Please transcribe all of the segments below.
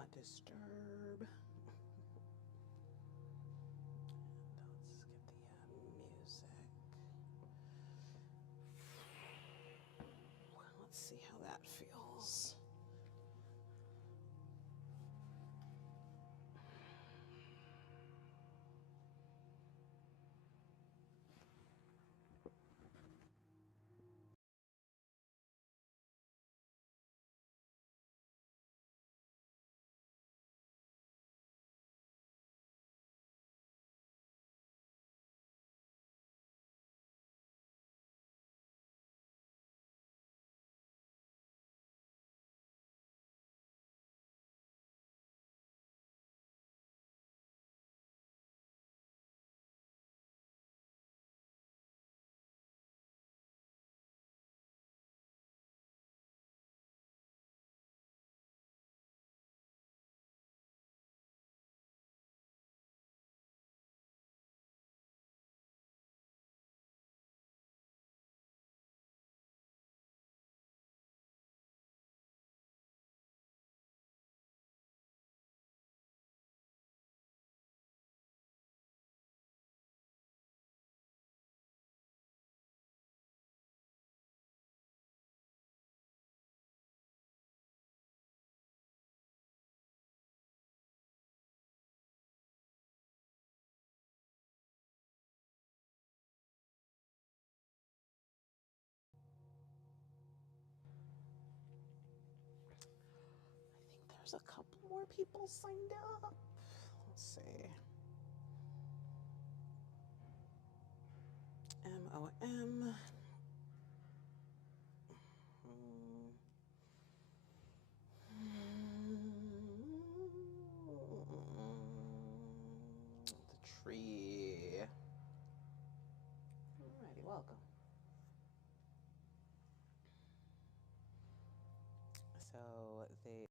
not disturb. Let's get the music. Let's see how that feels. There's a couple more people signed up. Let's see. MOM. The tree. Alrighty, welcome. So they.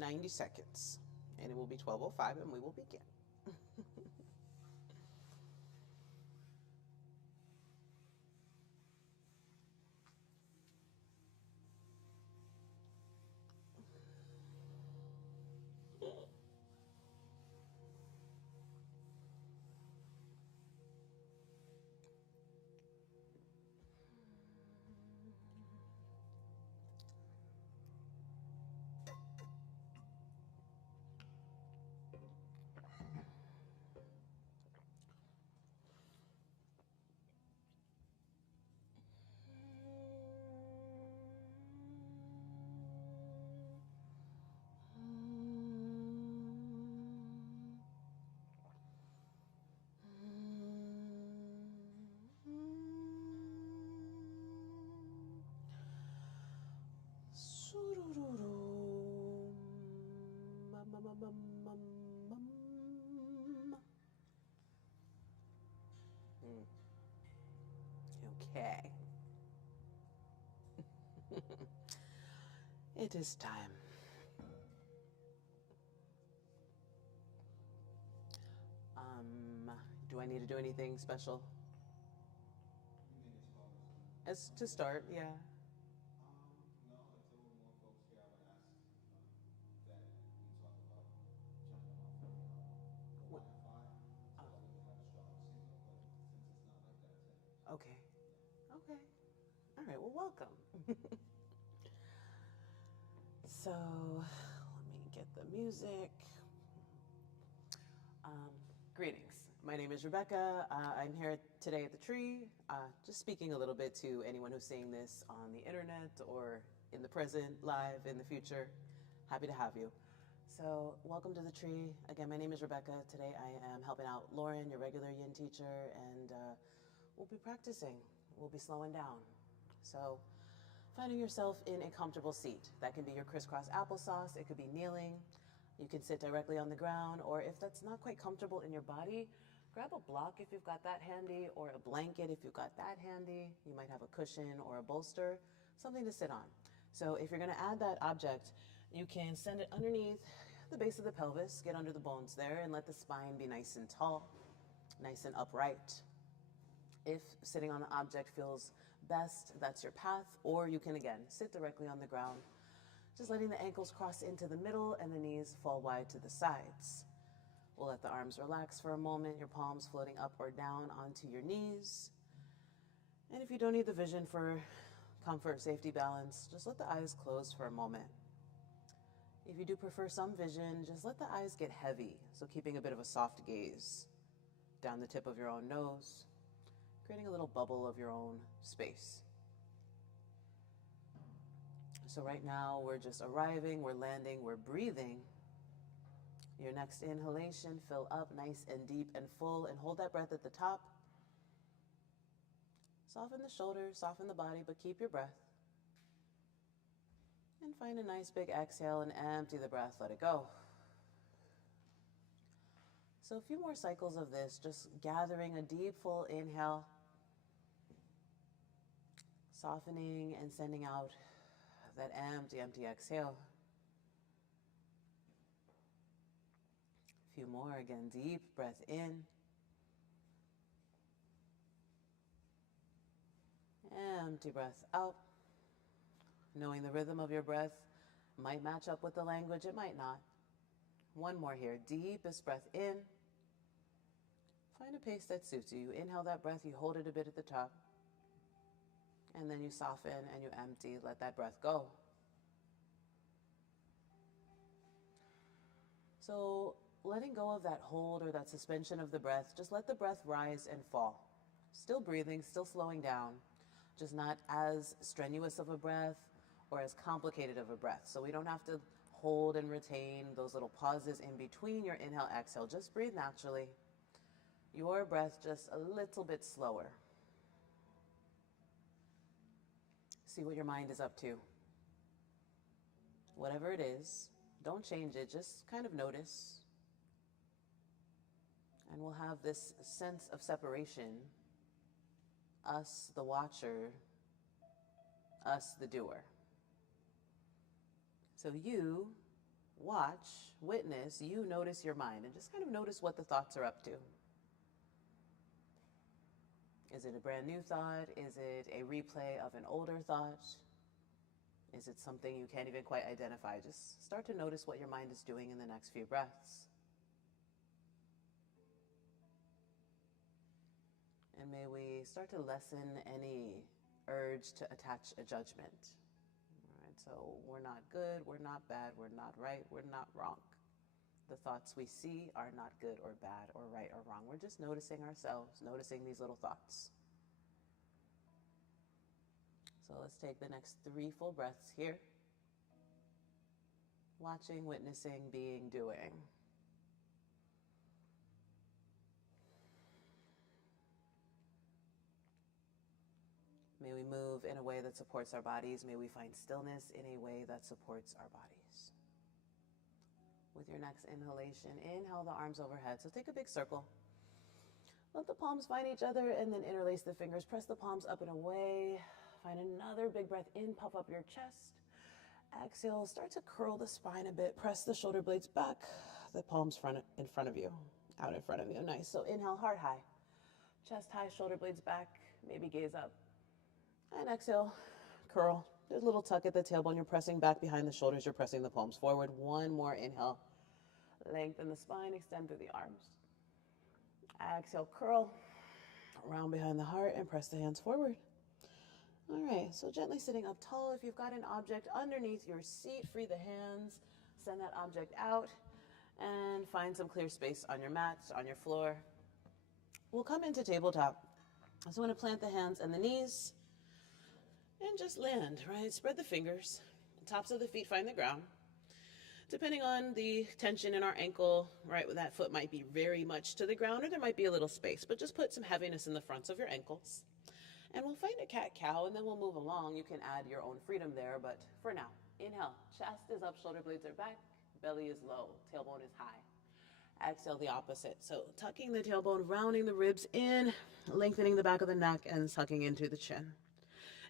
$90, and it will be 12:05, and we will begin. Okay. It is time. Do I need to do anything special? As to start, yeah. No, until more folks here, I would ask that we talk about jumping off the Wi-Fi so that we can have a strong signal, but since it's not like that today. Okay. Okay. All right, well, welcome. So, let me get the music. Greetings. My name is Rebecca. I'm here today at the tree, just speaking a little bit to anyone who's seeing this on the internet or in the present, live, in the future. Happy to have you. So, welcome to the tree. Again, my name is Rebecca. Today I am helping out Lauren, your regular yin teacher, and we'll be practicing. We'll be slowing down. So, finding yourself in a comfortable seat. That can be your crisscross applesauce. It could be kneeling. You can sit directly on the ground, or if that's not quite comfortable in your body, grab a block if you've got that handy, or a blanket if you've got that handy. You might have a cushion or a bolster, something to sit on. So if you're going to add that object, you can send it underneath the base of the pelvis, get under the bones there, and let the spine be nice and tall, nice and upright. If sitting on the object feels best, that's your path, or you can, again, sit directly on the ground, just letting the ankles cross into the middle and the knees fall wide to the sides. We'll let the arms relax for a moment, your palms floating up or down onto your knees. And if you don't need the vision for comfort, safety, balance, just let the eyes close for a moment. If you do prefer some vision, just let the eyes get heavy, so keeping a bit of a soft gaze down the tip of your own nose, creating a little bubble of your own space. So right now, we're just arriving, we're landing, we're breathing. Your next inhalation, fill up nice and deep and full, and hold that breath at the top. Soften the shoulders, soften the body, but keep your breath. And find a nice big exhale and empty the breath, let it go. So a few more cycles of this, just gathering a deep, full inhale, softening and sending out that empty exhale. A few more, again, deep breath in. Empty breath out. Knowing the rhythm of your breath might match up with the language, it might not. One more here, deepest breath in. Find a pace that suits you. You inhale that breath, you hold it a bit at the top, and then you soften and you empty, let that breath go. So letting go of that hold or that suspension of the breath, just let the breath rise and fall. Still breathing, still slowing down, just not as strenuous of a breath or as complicated of a breath. So we don't have to hold and retain those little pauses in between your inhale, exhale. Just breathe naturally. Your breath just a little bit slower. See what your mind is up to. Whatever it is, don't change it, just kind of notice. And we'll have this sense of separation. Us, the watcher, us, the doer. So you watch, witness, you notice your mind, and just kind of notice what the thoughts are up to. Is it a brand new thought? Is it a replay of an older thought? Is it something you can't even quite identify? Just start to notice what your mind is doing in the next few breaths. And may we start to lessen any urge to attach a judgment. All right, so we're not good, we're not bad, we're not right, we're not wrong. The thoughts we see are not good or bad or right or wrong. We're just noticing ourselves, noticing these little thoughts. So let's take the next 3 full breaths here. Watching, witnessing, being, doing. May we move in a way that supports our bodies. May we find stillness in a way that supports our bodies. With your next inhalation, inhale the arms overhead. So take a big circle. Let the palms find each other and then interlace the fingers. Press the palms up and away. Find another big breath in, puff up your chest. Exhale, start to curl the spine a bit. Press the shoulder blades back, the palms in front of you, out in front of you. Nice. So inhale, heart high. Chest high, shoulder blades back, maybe gaze up. And exhale, curl. There's a little tuck at the tailbone. You're pressing back behind the shoulders. You're pressing the palms forward. One more inhale. Lengthen the spine, extend through the arms. Exhale, curl around behind the heart and press the hands forward. All right, so gently sitting up tall. If you've got an object underneath your seat, free the hands, send that object out, and find some clear space on your mat, on your floor. We'll come into tabletop. So I'm going to plant the hands and the knees and just land, right? Spread the fingers. The tops of the feet find the ground. Depending on the tension in our ankle, right, that foot might be very much to the ground or there might be a little space, but just put some heaviness in the fronts of your ankles. And we'll find a cat-cow and then we'll move along. You can add your own freedom there, but for now, inhale, chest is up, shoulder blades are back, belly is low, tailbone is high. Exhale the opposite. So tucking the tailbone, rounding the ribs in, lengthening the back of the neck, and sucking into the chin.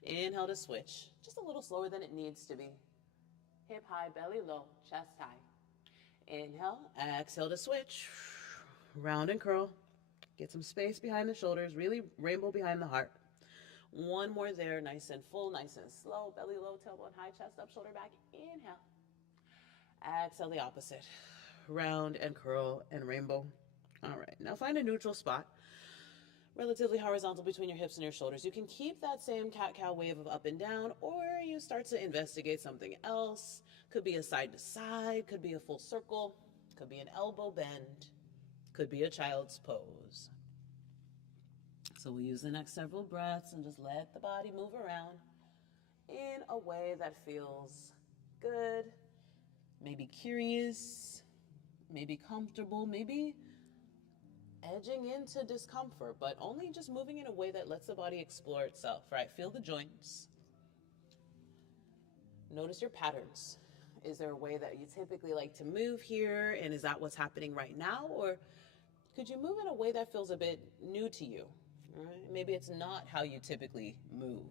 Inhale to switch, just a little slower than it needs to be. Hip high, belly low, chest high. Inhale, exhale to switch. Round and curl. Get some space behind the shoulders, really rainbow behind the heart. One more there, nice and full, nice and slow. Belly low, tailbone high, chest up, shoulder back. Inhale. Exhale the opposite. Round and curl and rainbow. All right, now find a neutral spot, relatively horizontal between your hips and your shoulders. You can keep that same cat-cow wave of up and down, or you start to investigate something else. Could be a side to side, could be a full circle, could be an elbow bend, could be a child's pose. So we'll use the next several breaths and just let the body move around in a way that feels good, maybe curious, maybe comfortable, maybe edging into discomfort, but only just moving in a way that lets the body explore itself, right? Feel the joints. Notice your patterns. Is there a way that you typically like to move here, and is that what's happening right now? Or could you move in a way that feels a bit new to you? Right? Maybe it's not how you typically move.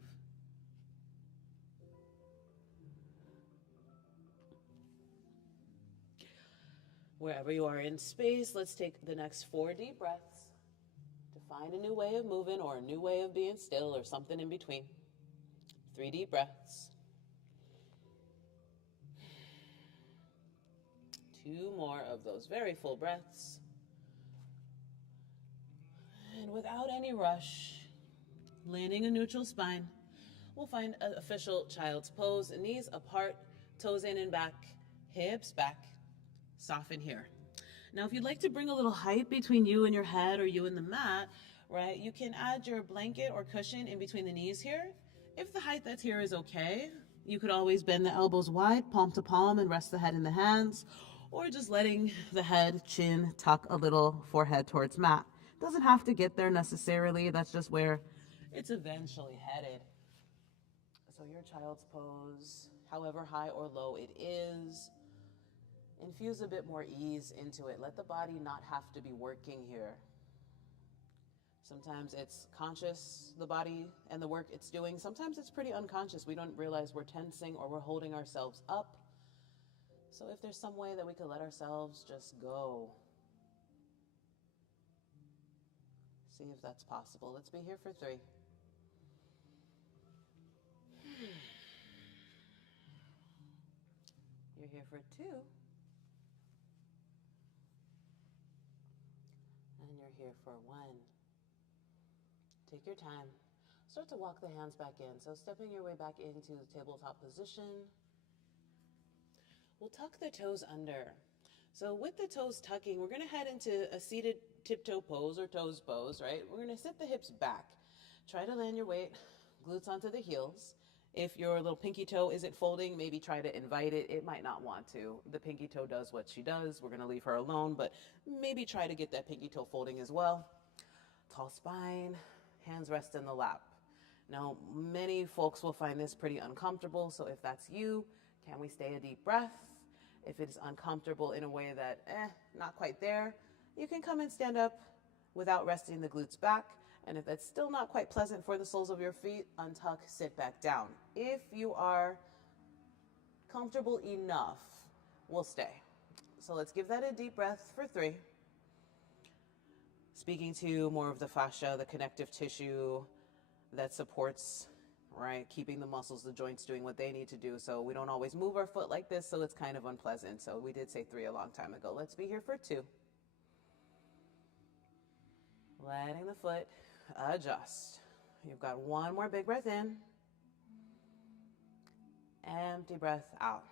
Wherever you are in space, let's take the next 4 deep breaths to find a new way of moving or a new way of being still or something in between. 3 deep breaths. 2 more of those very full breaths. And without any rush, landing a neutral spine, we'll find an official child's pose. Knees apart, toes in and back, hips back. Soften here. Now, if you'd like to bring a little height between you and your head or you and the mat, right, you can add your blanket or cushion in between the knees here. If the height that's here is okay, you could always bend the elbows wide, palm to palm, and rest the head in the hands, or just letting the head, chin, tuck a little forehead towards mat. Doesn't have to get there necessarily. That's just where it's eventually headed. So your child's pose, however high or low it is, infuse a bit more ease into it. Let the body not have to be working here. Sometimes it's conscious, the body and the work it's doing. Sometimes it's pretty unconscious. We don't realize we're tensing or we're holding ourselves up. So if there's some way that we could let ourselves just go, see if that's possible. Let's be here for 3. You're here for 2. And you're here for 1. Take your time. Start to walk the hands back in. So stepping your way back into the tabletop position. We'll tuck the toes under. So with the toes tucking, we're going to head into a seated tiptoe pose or toes pose, right? We're going to sit the hips back. Try to land your weight, glutes onto the heels. If your little pinky toe isn't folding, maybe try to invite it. It might not want to. The pinky toe does what she does. We're going to leave her alone, but maybe try to get that pinky toe folding as well. Tall spine, hands rest in the lap. Now, many folks will find this pretty uncomfortable, so if that's you, can we stay a deep breath? If it is uncomfortable in a way that, not quite there, you can come and stand up without resting the glutes back. And if that's still not quite pleasant for the soles of your feet, untuck, sit back down. If you are comfortable enough, we'll stay. So let's give that a deep breath for 3. Speaking to more of the fascia, the connective tissue that supports, right, keeping the muscles, the joints doing what they need to do. So we don't always move our foot like this, so it's kind of unpleasant. So we did say 3 a long time ago. Let's be here for 2. Letting the foot adjust. You've got 1 more big breath in. Empty breath out.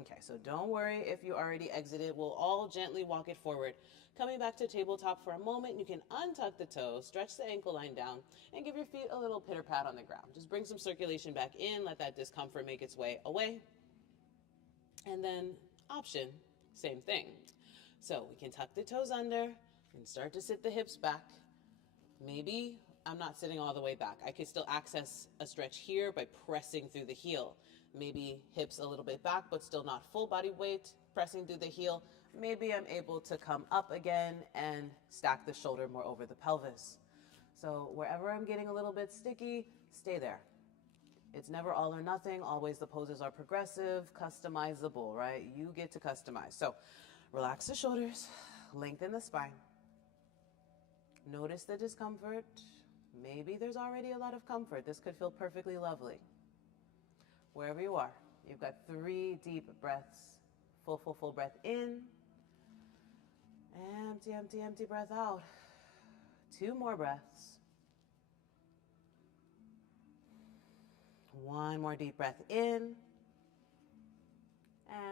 Okay, so don't worry if you already exited. We'll all gently walk it forward. Coming back to tabletop for a moment, you can untuck the toes, stretch the ankle line down, and give your feet a little pitter-pat on the ground. Just bring some circulation back in, let that discomfort make its way away. And then option, same thing. So we can tuck the toes under and start to sit the hips back. Maybe I'm not sitting all the way back. I can still access a stretch here by pressing through the heel. Maybe hips a little bit back, but still not full body weight, pressing through the heel. maybe I'm able to come up again and stack the shoulder more over the pelvis. So wherever I'm getting a little bit sticky, stay there. It's never all or nothing. Always the poses are progressive, customizable, right? You get to customize. So relax the shoulders, lengthen the spine. Notice the discomfort. Maybe there's already a lot of comfort. This could feel perfectly lovely. Wherever you are, you've got 3 deep breaths. Full, full, full breath in. Empty, empty, empty breath out. 2 more breaths. 1 more deep breath in.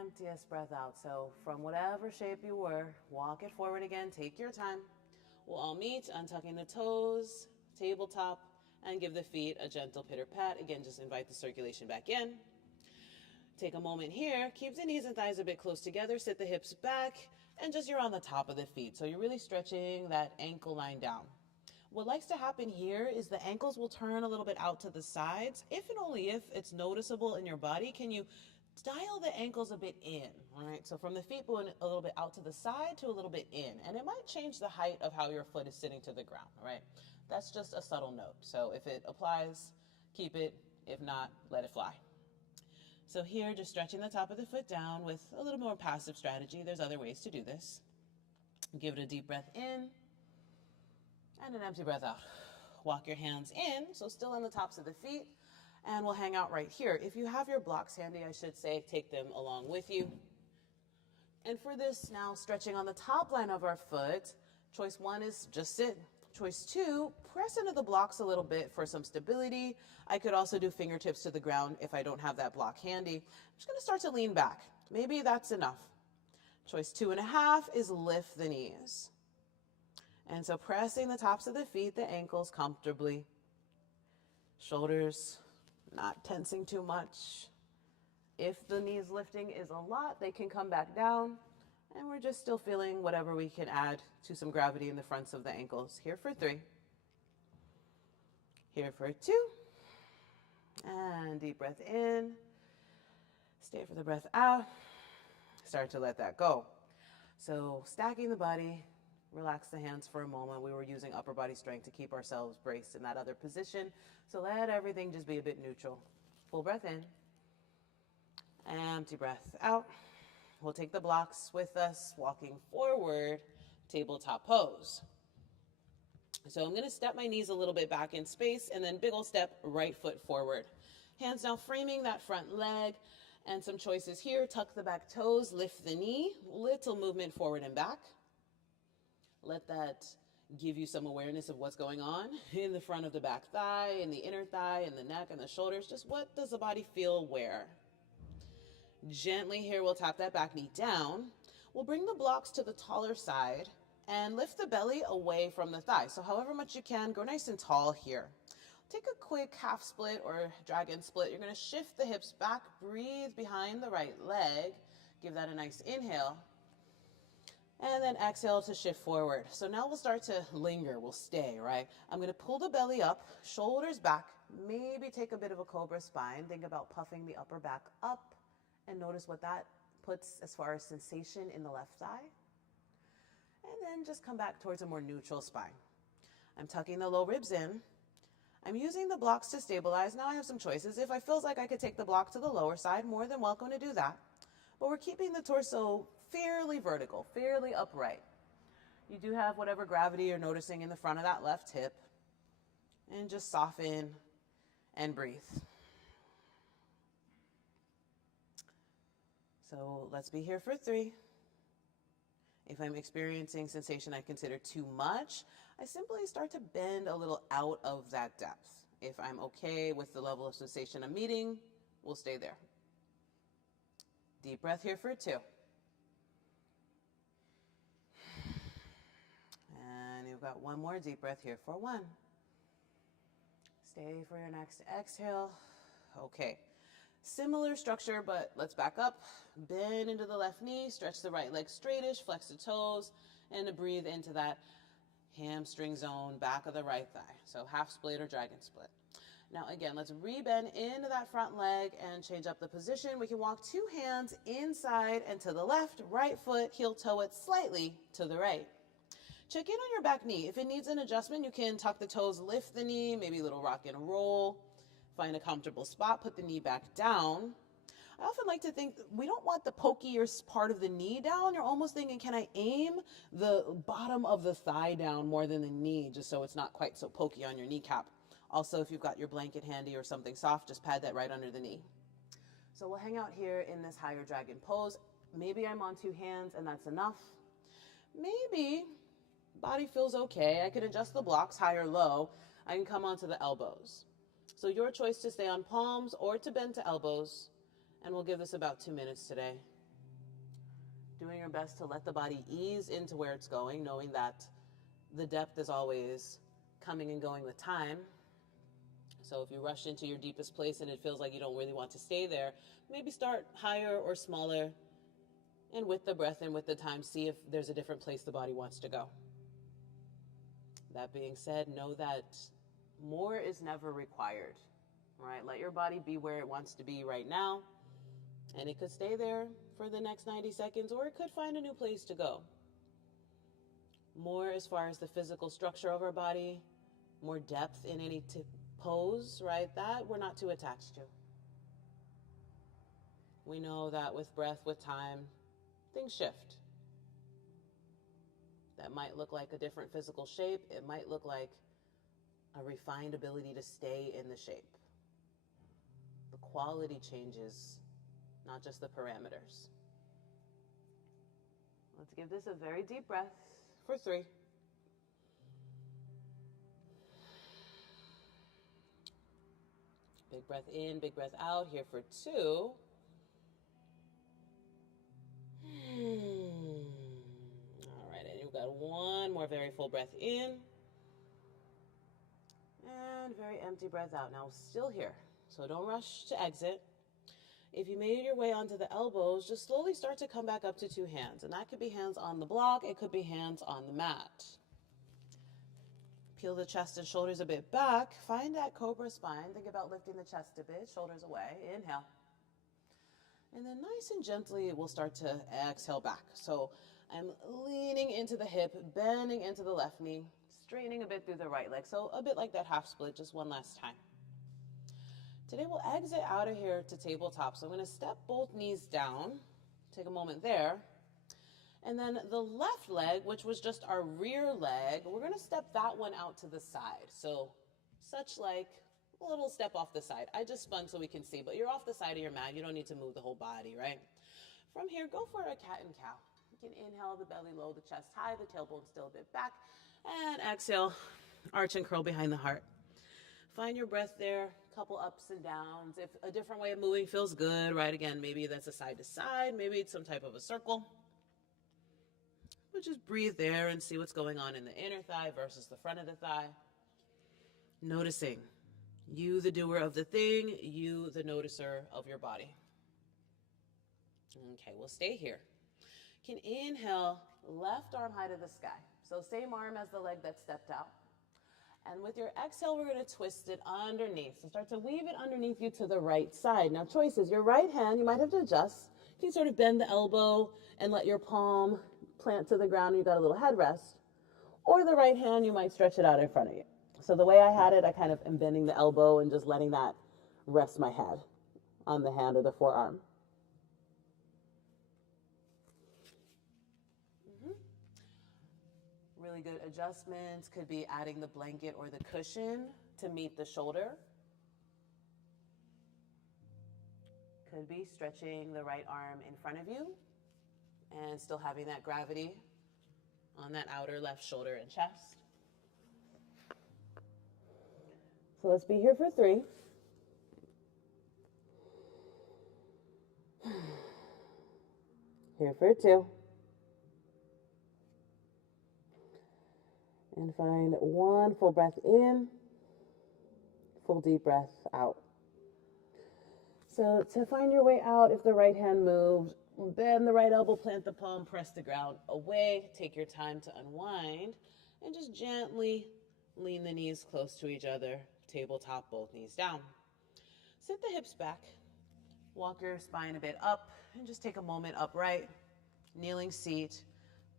Emptiest breath out. So from whatever shape you were, walk it forward again. Take your time. We'll all meet, untucking the toes, tabletop, and give the feet a gentle pitter pat. Again, just invite the circulation back in. Take a moment here. Keep the knees and thighs a bit close together. Sit the hips back, and just you're on the top of the feet. So you're really stretching that ankle line down. What likes to happen here is the ankles will turn a little bit out to the sides. If and only if it's noticeable in your body, can you dial the ankles a bit in, right? So from the feet going a little bit out to the side to a little bit in. And it might change the height of how your foot is sitting to the ground, right? That's just a subtle note. So if it applies, keep it. If not, let it fly. So here, just stretching the top of the foot down with a little more passive strategy. There's other ways to do this. Give it a deep breath in and an empty breath out. Walk your hands in, so still on the tops of the feet, and we'll hang out right here. If you have your blocks handy, I should say, take them along with you. And for this now, stretching on the top line of our foot, choice 1 is just sit. Choice 2, press into the blocks a little bit for some stability. I could also do fingertips to the ground if I don't have that block handy. I'm just gonna start to lean back. Maybe that's enough. Choice 2.5 is lift the knees. And so pressing the tops of the feet, the ankles comfortably. Shoulders not tensing too much. If the knees lifting is a lot, they can come back down. And we're just still feeling whatever we can add to some gravity in the fronts of the ankles. Here for 3. Here for 2. And deep breath in. Stay for the breath out. Start to let that go. So stacking the body, relax the hands for a moment. We were using upper body strength to keep ourselves braced in that other position. So let everything just be a bit neutral. Full breath in. Empty breath out. We'll take the blocks with us, walking forward, tabletop pose. So I'm going to step my knees a little bit back in space and then big ol' step right foot forward. Hands now framing that front leg, and some choices here. Tuck the back toes, lift the knee, little movement forward and back. Let that give you some awareness of what's going on in the front of the back thigh, in the inner thigh, in the neck and the shoulders. Just what does the body feel where? Gently here, we'll tap that back knee down. We'll bring the blocks to the taller side and lift the belly away from the thigh. So however much you can, go nice and tall here. Take a quick half split or dragon split. You're going to shift the hips back, breathe behind the right leg. Give that a nice inhale. And then exhale to shift forward. So now we'll start to linger. We'll stay, right? I'm going to pull the belly up, shoulders back, maybe take a bit of a cobra spine. Think about puffing the upper back up. And notice what that puts as far as sensation in the left thigh. And then just come back towards a more neutral spine. I'm tucking the low ribs in. I'm using the blocks to stabilize. Now I have some choices. If I feel like I could take the block to the lower side, more than welcome to do that. But we're keeping the torso fairly vertical, fairly upright. You do have whatever gravity you're noticing in the front of that left hip. And just soften and breathe. So let's be here for 3. If I'm experiencing sensation I consider too much, I simply start to bend a little out of that depth. If I'm okay with the level of sensation I'm meeting, we'll stay there. Deep breath here for 2. And you've got 1 more deep breath here for 1. Stay for your next exhale. Okay. Similar structure, but let's back up. Bend into the left knee, stretch the right leg straightish, flex the toes, and to breathe into that hamstring zone, back of the right thigh. So half split or dragon split. Now again, let's rebend into that front leg and change up the position. We can walk 2 hands inside and to the left, right foot, heel toe it slightly to the right. Check in on your back knee. If it needs an adjustment, you can tuck the toes, lift the knee, maybe a little rock and roll. Find a comfortable spot, put the knee back down. I often like to think we don't want the pokier part of the knee down. You're almost thinking, can I aim the bottom of the thigh down more than the knee, just so it's not quite so pokey on your kneecap. Also, if you've got your blanket handy or something soft, just pad that right under the knee. So we'll hang out here in this higher dragon pose. Maybe I'm on 2 hands and that's enough. Maybe body feels okay. I can adjust the blocks high or low. I can come onto the elbows. So your choice to stay on palms or to bend to elbows. And we'll give this about 2 minutes today. Doing your best to let the body ease into where it's going, knowing that the depth is always coming and going with time. So if you rush into your deepest place and it feels like you don't really want to stay there, maybe start higher or smaller. And with the breath and with the time, see if there's a different place the body wants to go. That being said, know that more is never required. Right? Let your body be where it wants to be right now. And it could stay there for the next 90 seconds, or it could find a new place to go. More as far as the physical structure of our body, more depth in any pose, right? That we're not too attached to. We know that with breath, with time, things shift. That might look like a different physical shape. It might look like a refined ability to stay in the shape. The quality changes, not just the parameters. Let's give this a very deep breath for 3. Big breath in, big breath out here for 2. All right, and you've got 1 more very full breath in. And very empty breath out. Now still here, so don't rush to exit. If you made your way onto the elbows, just slowly start to come back up to 2 hands. And that could be hands on the block. It could be hands on the mat. Peel the chest and shoulders a bit back. Find that cobra spine. Think about lifting the chest a bit, shoulders away. Inhale. And then nice and gently, we'll start to exhale back. So I'm leaning into the hip, bending into the left knee, straightening a bit through the right leg. So a bit like that half split, just one last time. Today we'll exit out of here to tabletop. So I'm going to step both knees down, take a moment there. And then the left leg, which was just our rear leg, we're going to step that one out to the side. So such like a little step off the side. I just spun so we can see, but you're off the side of your mat. You don't need to move the whole body, right? From here, go for a cat and cow. You can inhale the belly low, the chest high, the tailbone still a bit back. And exhale, arch and curl behind the heart. Find your breath there, couple ups and downs. If a different way of moving feels good, right? Again, maybe that's a side to side, maybe it's some type of a circle. But just breathe there and see what's going on in the inner thigh versus the front of the thigh. Noticing you, the doer of the thing, you, the noticer of your body. Okay, we'll stay here. You can inhale, left arm high to the sky. So same arm as the leg that stepped out. And with your exhale, we're going to twist it underneath. So start to weave it underneath you to the right side. Now choices, your right hand, you might have to adjust. You can sort of bend the elbow and let your palm plant to the ground and you've got a little headrest. Or the right hand, you might stretch it out in front of you. So the way I had it, I kind of am bending the elbow and just letting that rest my head on the hand or the forearm. Really good adjustments could be adding the blanket or the cushion to meet the shoulder. Could be stretching the right arm in front of you and still having that gravity on that outer left shoulder and chest. So let's be here for 3. Here for 2. And find 1 full breath in, full deep breath out. So to find your way out, if the right hand moved, bend the right elbow, plant the palm, press the ground away. Take your time to unwind and just gently lean the knees close to each other. tabletop, both knees down. Sit the hips back. Walk your spine a bit up and just take a moment upright. Kneeling seat.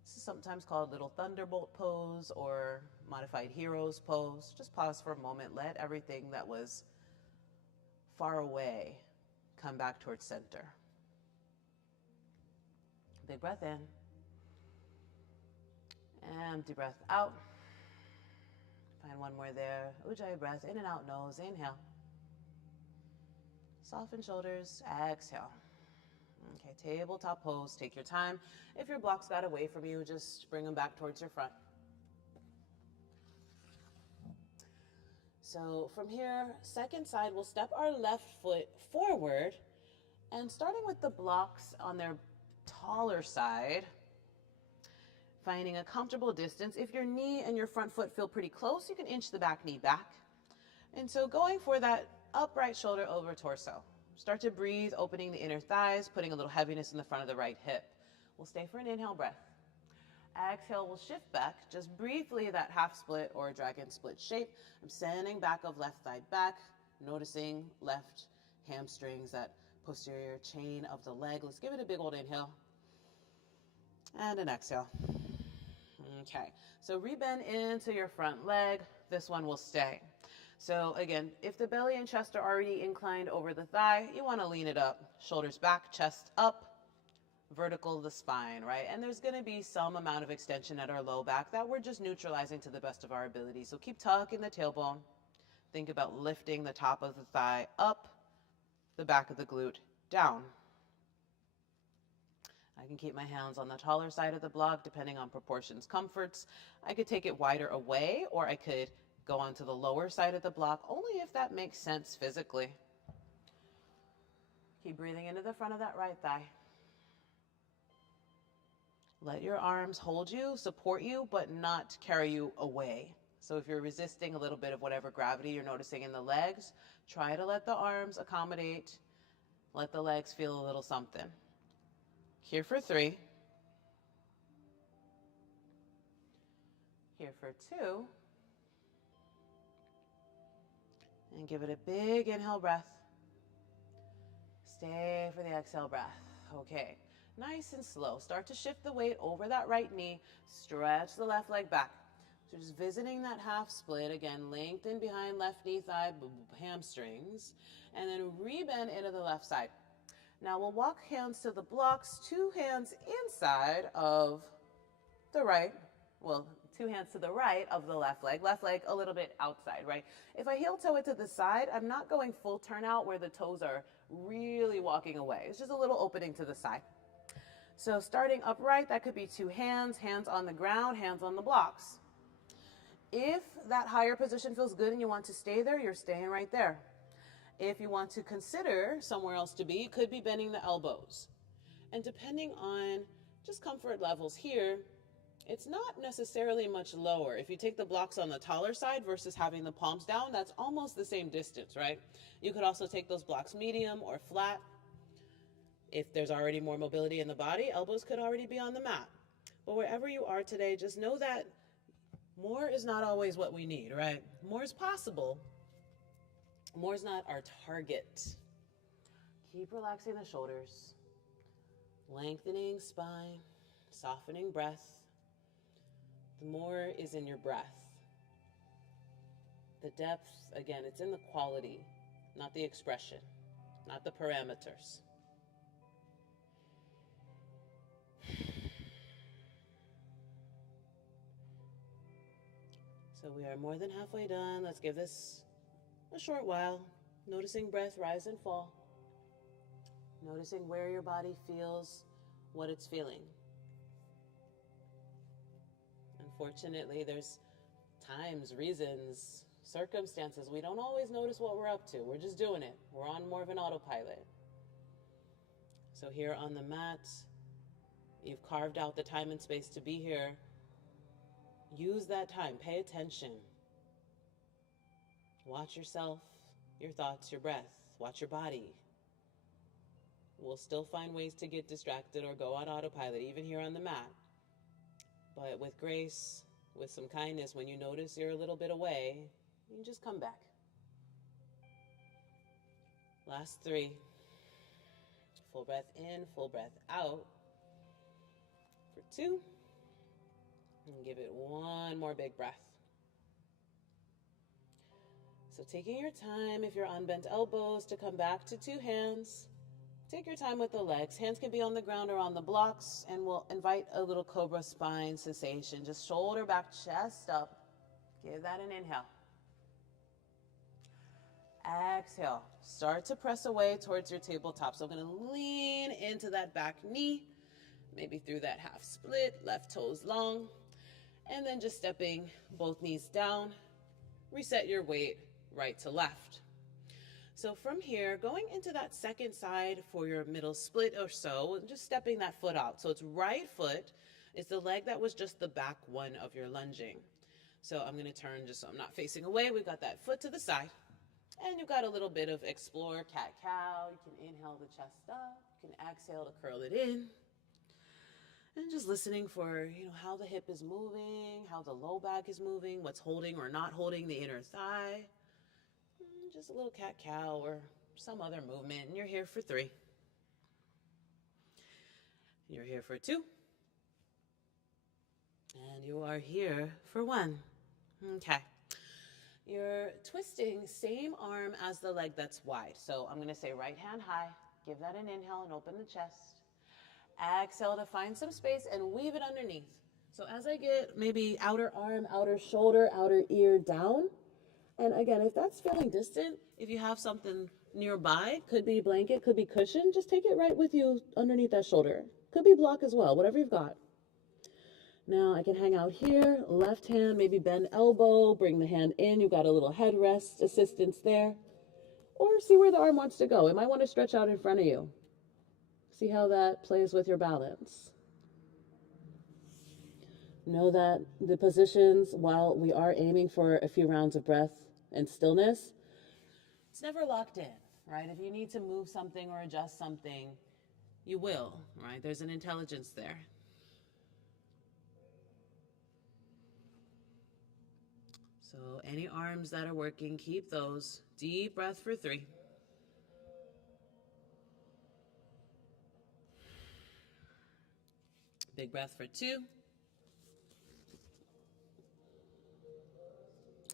This is sometimes called little thunderbolt pose or modified heroes pose. Just pause for a moment. Let everything that was far away come back towards center. Big breath in. Empty breath out. Find one more there. Ujjayi breath, in and out nose. Inhale. Soften shoulders. Exhale. Okay, tabletop pose. Take your time. If your blocks got away from you, just bring them back towards your front. So from here, second side, we'll step our left foot forward, and starting with the blocks on their taller side, finding a comfortable distance. If your knee and your front foot feel pretty close, you can inch the back knee back. And so going for that upright shoulder over torso. Start to breathe, opening the inner thighs, putting a little heaviness in the front of the right hip. We'll stay for an inhale breath. Exhale, we'll shift back, just briefly, that half split or dragon split shape. I'm sending back of left thigh back, noticing left hamstrings, that posterior chain of the leg. Let's give it a big old inhale and an exhale. Okay, so rebend into your front leg. This one will stay. So again, if the belly and chest are already inclined over the thigh, you want to lean it up. Shoulders back, chest up, vertical the spine, right? And there's going to be some amount of extension at our low back that we're just neutralizing to the best of our ability. So keep tucking the tailbone. Think about lifting the top of the thigh up, the back of the glute down. I can keep my hands on the taller side of the block depending on proportions, comforts. I could take it wider away, or I could go onto the lower side of the block, only if that makes sense physically. Keep breathing into the front of that right thigh. Let your arms hold you, support you, but not carry you away. So if you're resisting a little bit of whatever gravity you're noticing in the legs, try to let the arms accommodate. Let the legs feel a little something. Here for 3. Here for 2. And give it a big inhale breath. Stay for the exhale breath. Okay, nice and slow. Start to shift the weight over that right knee. Stretch the left leg back. So just visiting that half split. Again, lengthen behind left knee, thigh, hamstrings. And then rebend into the left side. Now we'll walk hands to the blocks, 2 hands inside of the right. Well, 2 hands to the right of the left leg a little bit outside, right? If I heel toe it to the side, I'm not going full turnout where the toes are really walking away. It's just a little opening to the side. So starting upright, that could be 2 hands, hands on the ground, hands on the blocks. If that higher position feels good and you want to stay there, you're staying right there. If you want to consider somewhere else to be, it could be bending the elbows. And depending on just comfort levels here, it's not necessarily much lower. If you take the blocks on the taller side versus having the palms down, that's almost the same distance, right? You could also take those blocks medium or flat. If there's already more mobility in the body, elbows could already be on the mat. But wherever you are today, just know that more is not always what we need, right? More is possible. More is not our target. Keep relaxing the shoulders, lengthening spine, softening breath. The more is in your breath. The depth, again, it's in the quality, not the expression, not the parameters. So we are more than halfway done. Let's give this a short while. Noticing breath rise and fall. Noticing where your body feels what it's feeling. Unfortunately, there's times, reasons, circumstances, we don't always notice what we're up to. We're just doing it. We're on more of an autopilot. So here on the mat, you've carved out the time and space to be here. Use that time. Pay attention. Watch yourself, your thoughts, your breath. Watch your body. We'll still find ways to get distracted or go on autopilot, even here on the mat. But with grace, with some kindness, when you notice you're a little bit away, you can just come back. Last 3. Full breath in, full breath out for 2. And give it one more big breath. So taking your time, if you're on bent elbows, to come back to 2 hands. Take your time with the legs. Hands can be on the ground or on the blocks, and we'll invite a little cobra spine sensation. Just shoulder back, chest up. Give that an inhale. Exhale. Start to press away towards your tabletop. So I'm going to lean into that back knee, maybe through that half split, left toes long, and then just stepping both knees down. Reset your weight right to left. So from here, going into that second side for your middle split or so, and just stepping that foot out. So it's right foot is the leg that was just the back one of your lunging. So I'm going to turn just so I'm not facing away. We've got that foot to the side. And you've got a little bit of explore, cat-cow. You can inhale the chest up. You can exhale to curl it in. And just listening for, how the hip is moving, how the low back is moving, what's holding or not holding the inner thigh. Just a little cat-cow or some other movement. And you're here for 3. You're here for 2. And you are here for 1. Okay. You're twisting same arm as the leg that's wide. So I'm going to say right hand high. Give that an inhale and open the chest. Exhale to find some space and weave it underneath. So as I get maybe outer arm, outer shoulder, outer ear down. And again, if that's feeling distant, if you have something nearby, could be blanket, could be cushion, just take it right with you underneath that shoulder. Could be block as well, whatever you've got. Now I can hang out here, left hand, maybe bend elbow, bring the hand in. You've got a little headrest assistance there. Or see where the arm wants to go. It might want to stretch out in front of you. See how that plays with your balance. Know that the positions, while we are aiming for a few rounds of breath and stillness, it's never locked in, right? If you need to move something or adjust something, you will, right? There's an intelligence there. So any arms that are working, keep those. Deep breath for 3. Big breath for 2.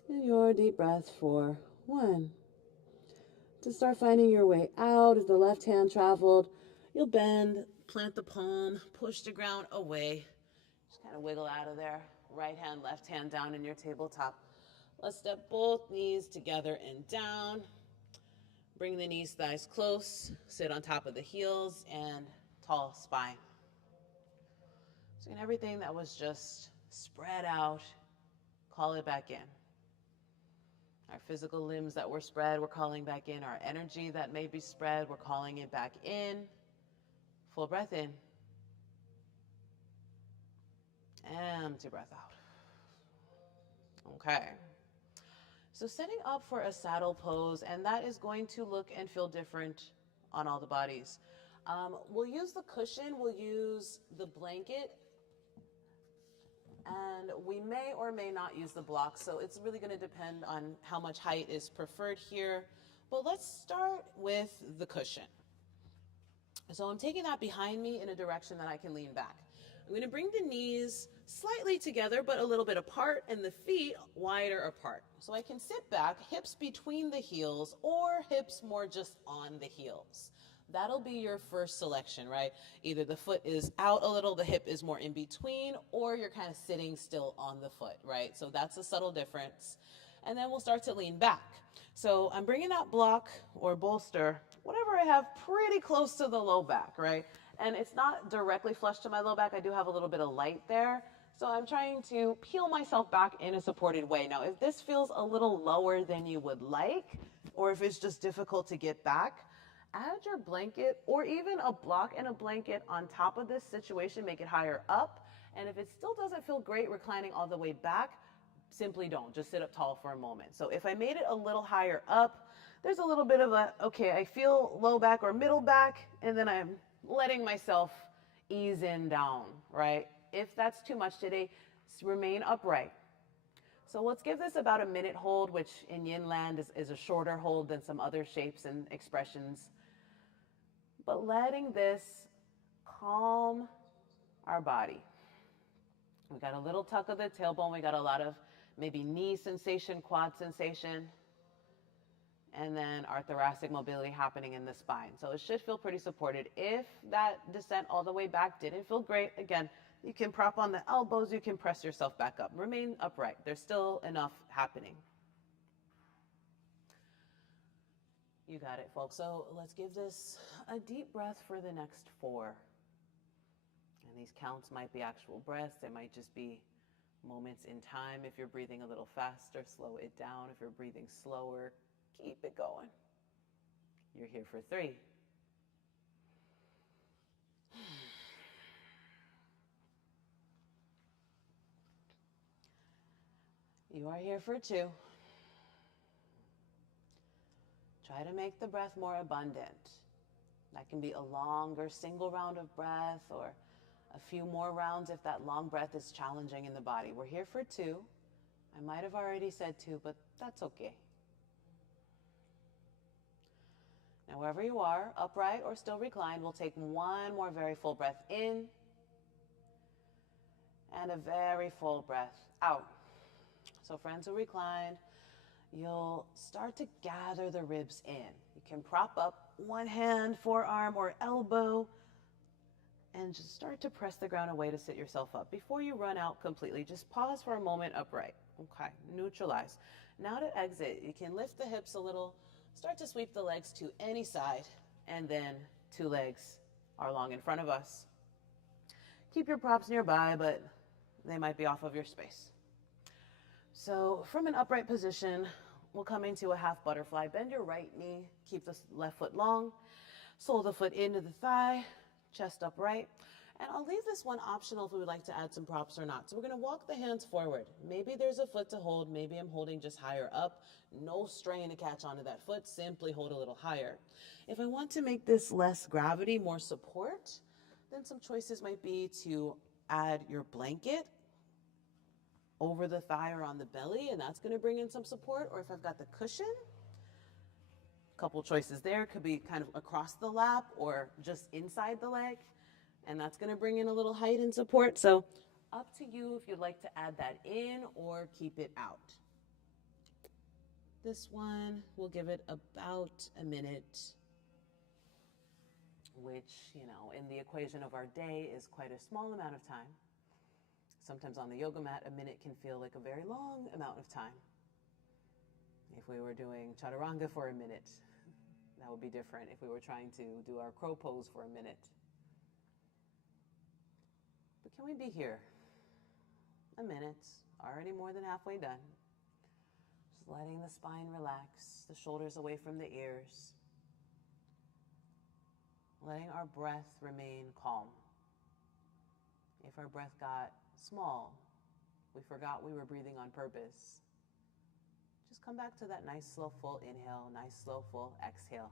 And your deep breath for 1. To start finding your way out, as the left hand traveled, you'll bend, plant the palm, push the ground away. Just kind of wiggle out of there. Right hand, left hand down in your tabletop. Let's step both knees together and down. Bring the knees, thighs close. Sit on top of the heels and tall spine. So in everything that was just spread out, call it back in. Our physical limbs that were spread, we're calling back in. Our energy that may be spread, we're calling it back in. Full breath in. Empty breath out. Okay. So setting up for a saddle pose, and that is going to look and feel different on all the bodies. We'll use the cushion, we'll use the blanket, and we may or may not use the block. So it's really going to depend on how much height is preferred here. But let's start with the cushion. So I'm taking that behind me in a direction that I can lean back. I'm going to bring the knees slightly together, but a little bit apart, and the feet wider apart. So I can sit back, hips between the heels, or hips more just on the heels. That'll be your first selection, right? Either the foot is out a little, the hip is more in between, or you're kind of sitting still on the foot, right? So that's a subtle difference. And then we'll start to lean back. So I'm bringing that block or bolster, whatever I have, pretty close to the low back, right? And it's not directly flush to my low back. I do have a little bit of light there. So I'm trying to peel myself back in a supported way. Now, if this feels a little lower than you would like, or if it's just difficult to get back, add your blanket or even a block and a blanket on top of this situation, make it higher up. And if it still doesn't feel great reclining all the way back, simply don't. Just sit up tall for a moment. So if I made it a little higher up, there's a little bit of a, okay, I feel low back or middle back, and then I'm letting myself ease in down, right? If that's too much today, remain upright. So let's give this about a minute hold, which in yin land is a shorter hold than some other shapes and expressions. But letting this calm our body. We got a little tuck of the tailbone. We got a lot of maybe knee sensation, quad sensation, and then our thoracic mobility happening in the spine. So it should feel pretty supported. If that descent all the way back didn't feel great, again, you can prop on the elbows, you can press yourself back up. Remain upright. There's still enough happening. You got it, folks. So let's give this a deep breath for the next 4. And these counts might be actual breaths. They might just be moments in time. If you're breathing a little faster, slow it down. If you're breathing slower, keep it going. You're here for 3. You are here for 2. Try to make the breath more abundant. That can be a longer single round of breath or a few more rounds if that long breath is challenging in the body. We're here for 2. I might have already said 2, but that's okay. Now, wherever you are, upright or still reclined, we'll take one more very full breath in and a very full breath out. So friends who reclined, you'll start to gather the ribs in. You can prop up one hand, forearm, or elbow, and just start to press the ground away to sit yourself up. Before you run out completely, just pause for a moment upright. Okay, neutralize. Now to exit, you can lift the hips a little, start to sweep the legs to any side, and then 2 legs are long in front of us. Keep your props nearby, but they might be off of your space. So from an upright position, we'll come into a half butterfly. Bend your right knee, keep the left foot long, sole the foot into the thigh, chest upright. And I'll leave this one optional if we would like to add some props or not. So we're going to walk the hands forward. Maybe there's a foot to hold. Maybe I'm holding just higher up. No strain to catch onto that foot. Simply hold a little higher. If I want to make this less gravity, more support, then some choices might be to add your blanket over the thigh or on the belly, and that's going to bring in some support. Or if I've got the cushion, a couple choices there. Could be kind of across the lap or just inside the leg, and that's going to bring in a little height and support. So up to you if you'd like to add that in or keep it out. This one, we'll give it about a minute, which, in the equation of our day is quite a small amount of time. Sometimes on the yoga mat, a minute can feel like a very long amount of time. If we were doing chaturanga for a minute, that would be different. If we were trying to do our crow pose for a minute. But can we be here? A minute, already more than halfway done. Just letting the spine relax, the shoulders away from the ears. Letting our breath remain calm. If our breath got small, we forgot we were breathing on purpose, just come back to that nice slow full inhale, nice slow full exhale.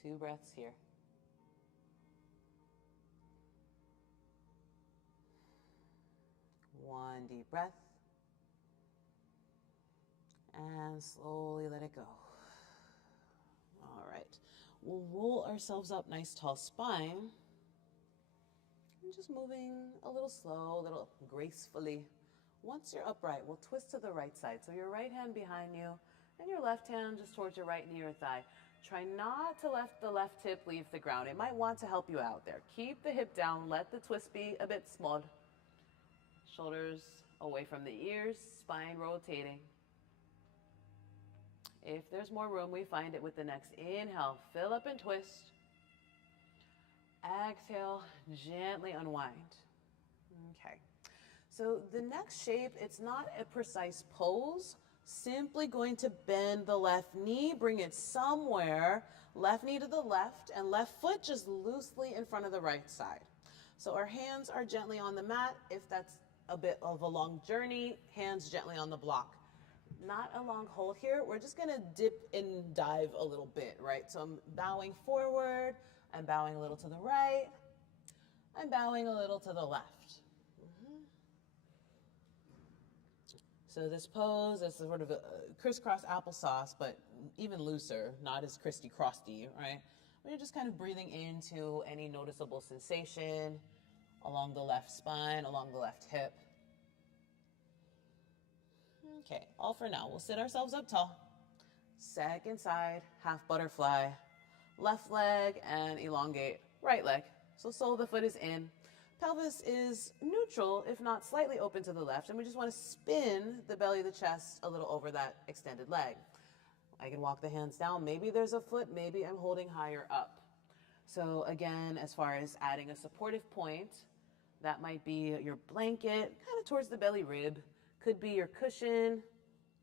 Two breaths here. One deep breath. And slowly let it go. All right. We'll roll ourselves up, nice tall spine. And just moving a little slow, a little gracefully. Once you're upright, we'll twist to the right side. So your right hand behind you and your left hand just towards your right knee or thigh. Try not to let the left hip leave the ground. It might want to help you out there. Keep the hip down. Let the twist be a bit small. Shoulders away from the ears, spine rotating. If there's more room, we find it with the next inhale. Fill up and twist. Exhale, gently unwind. Okay. So the next shape, it's not a precise pose. Simply going to bend the left knee, bring it somewhere. Left knee to the left and left foot just loosely in front of the right side. So our hands are gently on the mat. If that's a bit of a long journey, hands gently on the block. not a long hold here. We're just gonna dip and dive a little bit, right? So I'm bowing forward, I'm bowing a little to the right, I'm bowing a little to the left. So this pose is sort of a crisscross applesauce, but even looser, not as crusty, right? We're just kind of breathing into any noticeable sensation along the left spine, along the left hip. Okay, all for now. We'll sit ourselves up tall. Second side, half butterfly. Left leg and elongate right leg. So sole of the foot is in. Pelvis is neutral, if not slightly open to the left, and we just want to spin the belly of the chest a little over that extended leg. I can walk the hands down. Maybe there's a foot, maybe I'm holding higher up. So again, as far as adding a supportive point, that might be your blanket, kind of towards the belly rib, could be your cushion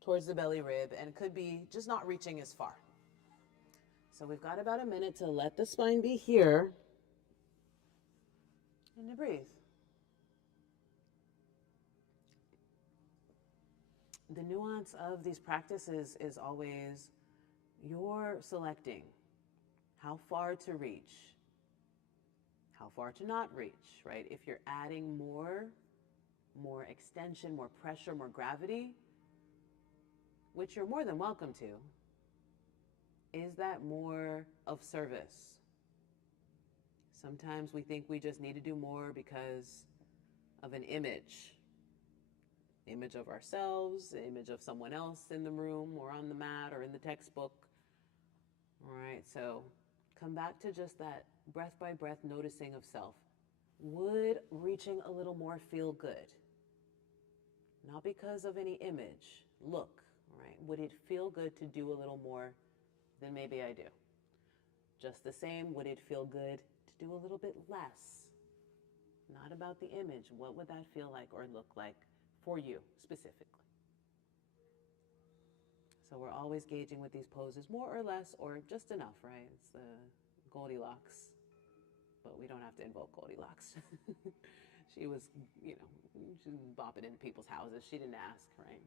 towards the belly rib, and could be just not reaching as far. So we've got about a minute to let the spine be here and to breathe. The nuance of these practices is always you're selecting how far to reach, how far to not reach, right? If you're adding more extension, more pressure, more gravity, which you're more than welcome to, is that more of service? Sometimes we think we just need to do more because of an image of ourselves, the image of someone else in the room or on the mat or in the textbook. All right, so come back to just that breath by breath noticing of self. Would reaching a little more feel good? Not because of any image, look, right? Would it feel good to do a little more than maybe I do? Just the same, would it feel good to do a little bit less? Not about the image. What would that feel like or look like for you specifically? So we're always gauging with these poses more or less or just enough, right? It's the Goldilocks, but we don't have to invoke Goldilocks. She was, she was bopping into people's houses. She didn't ask, right?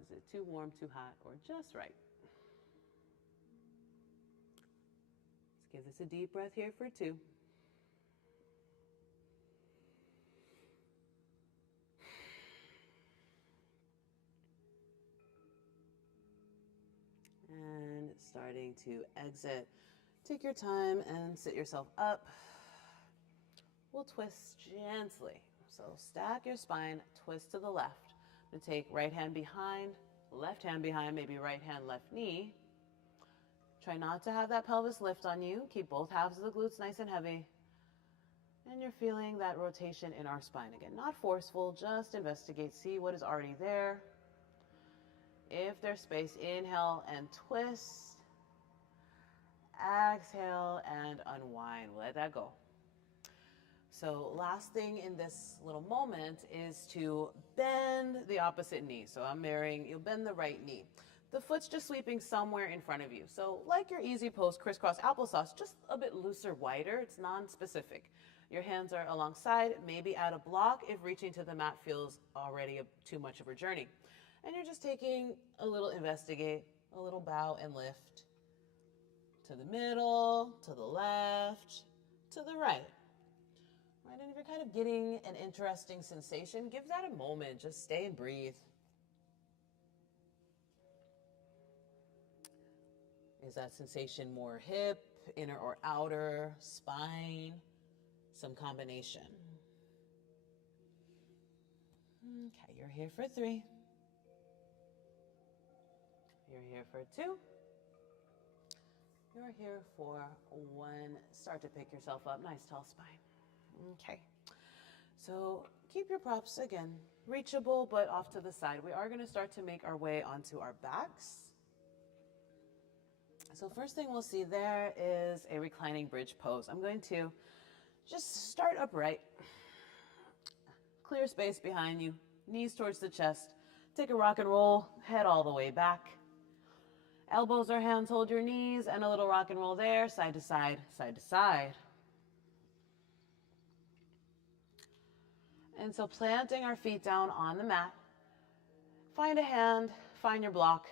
Is it too warm, too hot, or just right? Let's give this a deep breath here for 2. And starting to exit. Take your time and sit yourself up. We'll twist gently. So stack your spine, twist to the left. And take right hand behind, left hand behind, maybe right hand, left knee. Try not to have that pelvis lift on you. Keep both halves of the glutes nice and heavy. And you're feeling that rotation in our spine again. Not forceful, just investigate, see what is already there. If there's space, inhale and twist. Exhale and unwind. Let that go. So last thing in this little moment is to bend the opposite knee. So you'll bend the right knee. The foot's just sweeping somewhere in front of you. So like your easy pose, crisscross applesauce, just a bit looser, wider. It's non-specific. Your hands are alongside, maybe add a block if reaching to the mat feels already too much of a journey. And you're just taking a little investigate, a little bow and lift to the middle, to the left, to the right. Right, and if you're kind of getting an interesting sensation, give that a moment. Just stay and breathe. Is that sensation more hip, inner or outer, spine, some combination? Okay, you're here for 3. You're here for 2. You're here for 1. Start to pick yourself up. Nice tall spine. Okay. So keep your props, again, reachable, but off to the side. We are going to start to make our way onto our backs. So first thing we'll see there is a reclining bridge pose. I'm going to just start upright. Clear space behind you, knees towards the chest. Take a rock and roll, head all the way back. Elbows or hands hold your knees, and a little rock and roll there, side to side, side to side. And so planting our feet down on the mat, find a hand, find your block,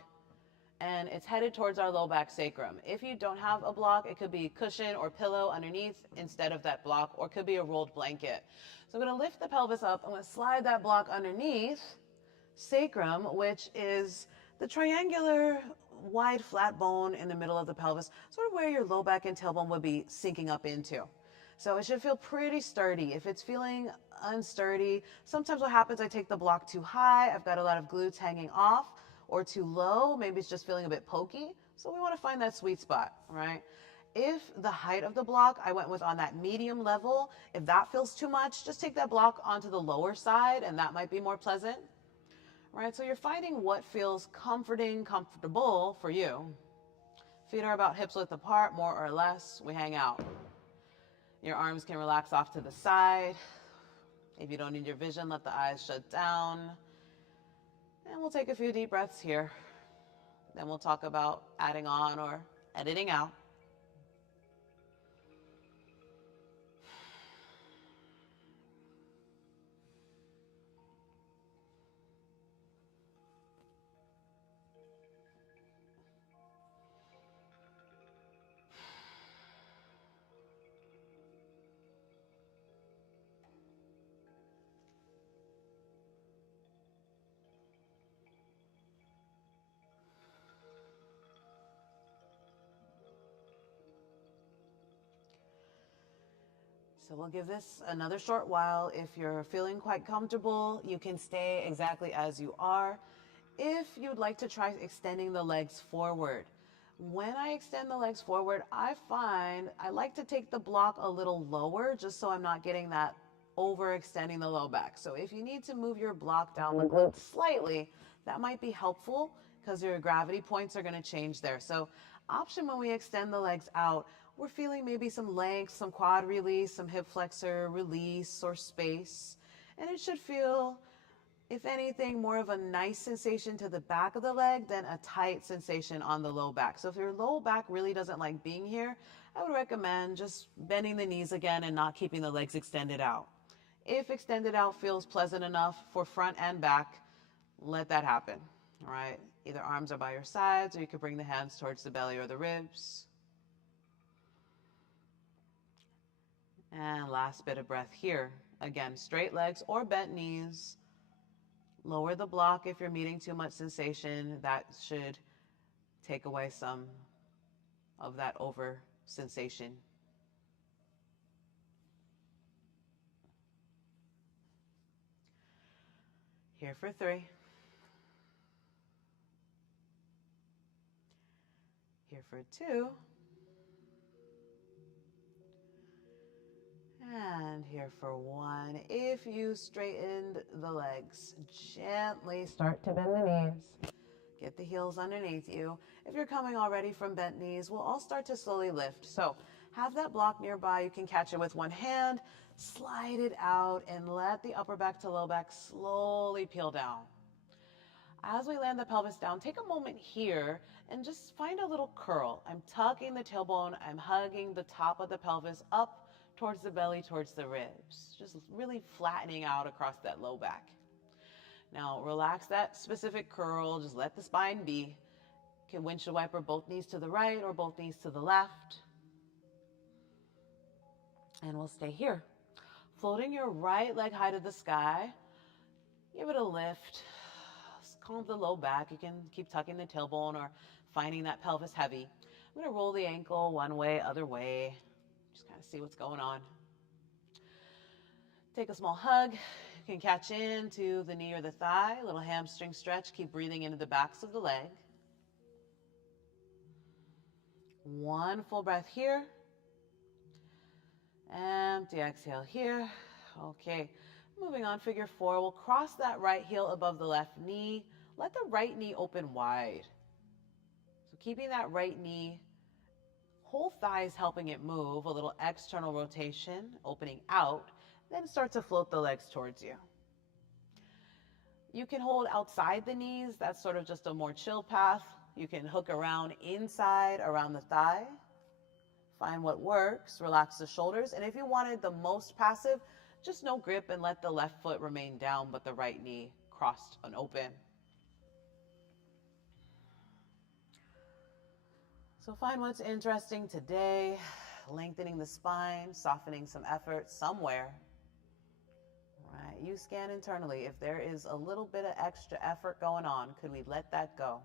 and it's headed towards our low back sacrum. If you don't have a block, it could be a cushion or pillow underneath instead of that block, or it could be a rolled blanket. So I'm going to lift the pelvis up. I'm going to slide that block underneath sacrum, which is the triangular wide flat bone in the middle of the pelvis, sort of where your low back and tailbone would be sinking up into. So it should feel pretty sturdy. If it's feeling unsturdy, sometimes what happens, I take the block too high, I've got a lot of glutes hanging off, or too low, maybe it's just feeling a bit pokey. So we want to find that sweet spot, right? If the height of the block I went with on that medium level, if that feels too much, just take that block onto the lower side and that might be more pleasant, right? So you're finding what feels comforting, comfortable for you. Feet are about hips width apart, more or less. We hang out. Your arms can relax off to the side. If you don't need your vision, let the eyes shut down. And we'll take a few deep breaths here. Then we'll talk about adding on or editing out. So we'll give this another short while. If you're feeling quite comfortable, you can stay exactly as you are. If you'd like to try extending the legs forward, when I extend the legs forward, I find I like to take the block a little lower just so I'm not getting that overextending the low back. So if you need to move your block down the glutes slightly, that might be helpful because your gravity points are going to change there. So option when we extend the legs out, we're feeling maybe some length, some quad release, some hip flexor release or space. And it should feel, if anything, more of a nice sensation to the back of the leg than a tight sensation on the low back. So if your low back really doesn't like being here, I would recommend just bending the knees again and not keeping the legs extended out. If extended out feels pleasant enough for front and back, let that happen. All right. Either arms are by your sides, or you could bring the hands towards the belly or the ribs. And last bit of breath here. Again, straight legs or bent knees. Lower the block if you're meeting too much sensation. That should take away some of that over sensation. Here for 3. Here for 2. And here for 1. If you straightened the legs, gently start to bend the knees. Get the heels underneath you. If you're coming already from bent knees, we'll all start to slowly lift. So have that block nearby. You can catch it with one hand, slide it out, and let the upper back to low back slowly peel down. As we land the pelvis down, take a moment here and just find a little curl. I'm tucking the tailbone. I'm hugging the top of the pelvis up towards the belly, towards the ribs. Just really flattening out across that low back. Now relax that specific curl. Just let the spine be. You can windshield wiper both knees to the right or both knees to the left. And we'll stay here. Floating your right leg high to the sky. Give it a lift. Calm the low back. You can keep tucking the tailbone or finding that pelvis heavy. I'm going to roll the ankle one way, other way. Just kind of see what's going on. Take a small hug. You can catch into the knee or the thigh. A little hamstring stretch. Keep breathing into the backs of the leg. One full breath here. Empty exhale here. Okay. Moving on, figure 4. We'll cross that right heel above the left knee. Let the right knee open wide. So keeping that right knee, whole thighs helping it move, a little external rotation, opening out, then start to float the legs towards you. You can hold outside the knees. That's sort of just a more chill path. You can hook around inside, around the thigh. Find what works. Relax the shoulders. And if you wanted the most passive, just no grip and let the left foot remain down, but the right knee crossed and open. So find what's interesting today, lengthening the spine, softening some effort somewhere. Right, you scan internally. If there is a little bit of extra effort going on, could we let that go?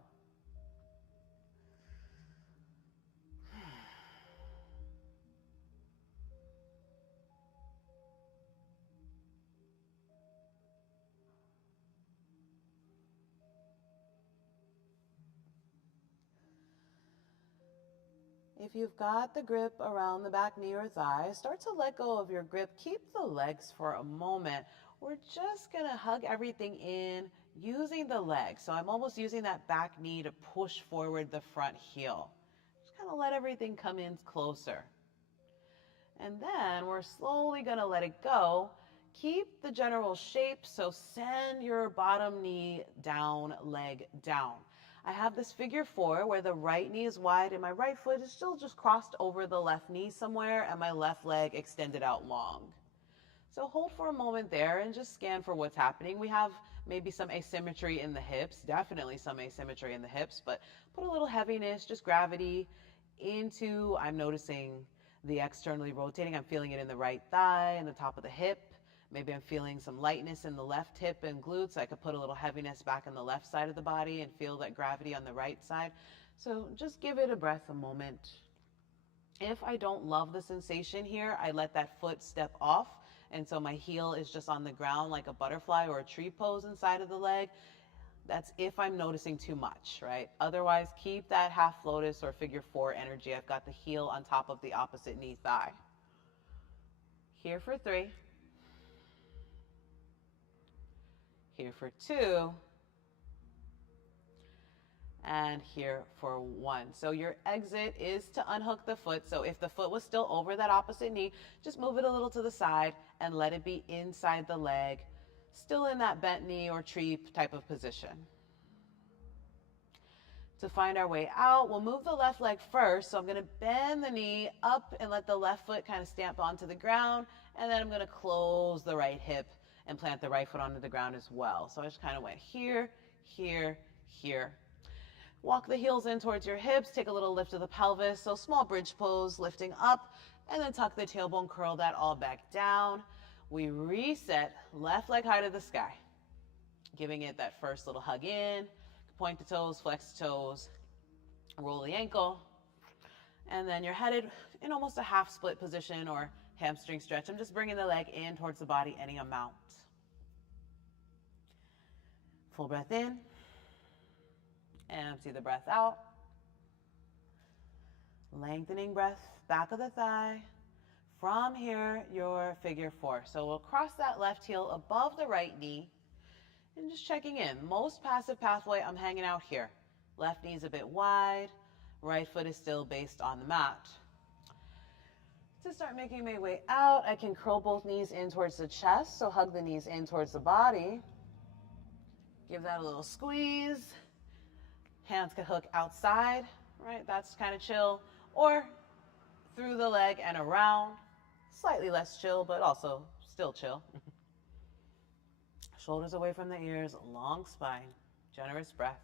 If you've got the grip around the back knee or thigh, start to let go of your grip. Keep the legs for a moment. We're just going to hug everything in using the legs. So I'm almost using that back knee to push forward the front heel. Just kind of let everything come in closer. And then we're slowly going to let it go. Keep the general shape, so send your bottom knee down, leg down. I have this figure 4 where the right knee is wide and my right foot is still just crossed over the left knee somewhere and my left leg extended out long. So hold for a moment there and just scan for what's happening. We have maybe some asymmetry in the hips, definitely some asymmetry in the hips, but put a little heaviness, just gravity into, I'm noticing the externally rotating. I'm feeling it in the right thigh and the top of the hip. Maybe I'm feeling some lightness in the left hip and glutes. I could put a little heaviness back in the left side of the body and feel that gravity on the right side. So just give it a breath, a moment. If I don't love the sensation here, I let that foot step off. And so my heel is just on the ground like a butterfly or a tree pose inside of the leg. That's if I'm noticing too much, right? Otherwise, keep that half lotus or figure 4 energy. I've got the heel on top of the opposite knee thigh. Here for 3. Here for 2. And here for 1. So your exit is to unhook the foot. So if the foot was still over that opposite knee, just move it a little to the side and let it be inside the leg, still in that bent knee or tree type of position. To find our way out, we'll move the left leg first. So I'm going to bend the knee up and let the left foot kind of stamp onto the ground. And then I'm going to close the right hip and plant the right foot onto the ground as well. So I just kind of went here, here, here. Walk the heels in towards your hips. Take a little lift of the pelvis. So small bridge pose, lifting up, and then tuck the tailbone, curl that all back down. We reset, left leg high to the sky. Giving it that first little hug in. Point the toes, flex the toes, roll the ankle. And then you're headed in almost a half split position or hamstring stretch. I'm just bringing the leg in towards the body any amount. Full breath in. Empty the breath out. Lengthening breath, back of the thigh. From here, your figure 4. So we'll cross that left heel above the right knee and just checking in. Most passive pathway, I'm hanging out here. Left knee is a bit wide. Right foot is still based on the mat. To start making my way out, I can curl both knees in towards the chest. So hug the knees in towards the body. Give that a little squeeze. Hands can hook outside, right? That's kind of chill. Or through the leg and around. Slightly less chill, but also still chill. Shoulders away from the ears, long spine, generous breath.